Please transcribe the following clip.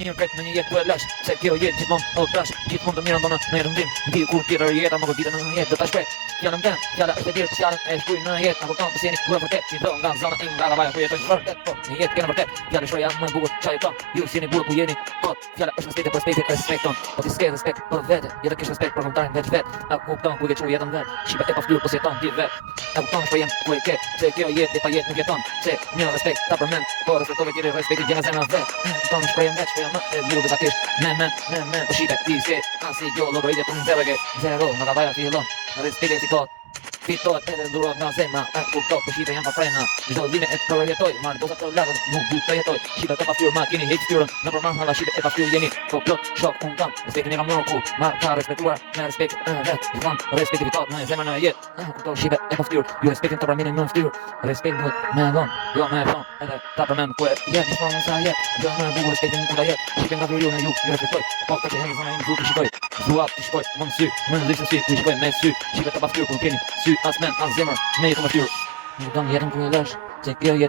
Një kret në një jetë ku e lash, se kjo jetë gjithmonë o trash, gjithmonë të mirën bënë në rëndim, ndi kur tjetër jeta më goditën në jetë, do ta shprej. Fjallën tem, fjalla është e dirë, fjallën e shkuj në jetë, apo kam pësjeni, vërë vërtet, që do nga zona nga lavaja ku jetoj vërtet, po, një jetë kena vërtet, fjallë shpreja më e bukur, qa jeton, ju si një bukur ku jeni, kot, fjalla është respekte për respektit, respekton, po ti s'ke respekt për vete, jetë kish respekt për kontarin veç a kupton ku ke çu jetën vet, shipa e pa flyr po si jeton ti vet, a kupton shprejen ku e ke, se kjo jetë e pa jetë nuk jeton, se një respekt ta përmend, po respektove tjetër respekti gjen zemra vet, kupton shprejen vet, shpreja më e bukur ta kesh, men, po shipe ti se, ansi jo logo ide punë zero, nga lavaja fillon, respekti fitohet edhe durohet nga zemra, e kupton po shipe janë pa frena, çdo dhime e përjetoj, marr doza të lagën, nuk du të jetoj, shipe e pa fyr ma keni hec fyrën, në përmar hala shipe e pa fyr jeni, po plot shok unë kam, respektin e kam nërë ku, marr ka respektuar, me respekt vet, respekti fitot në zemra në jetë, kupton shipe e pa fyr, ju respektin të përminin në fyr, respekt duhet me dhon, jo me thon, edhe ta përmend ku e jetë, gjithmonë sa jetë, jo më bukur respektin kunda jetë, shipe nga fyriu në ju respektoj, po ka që hej zona im duke shikoj, zuat ti shikoj, më në sy, më në lishën sy, ku shikoj me sy, shipe të pa fyr ku keni sy, as men, as zemër, me jetë më fyr, nuk don jetën ku e lësh, se kjo jetë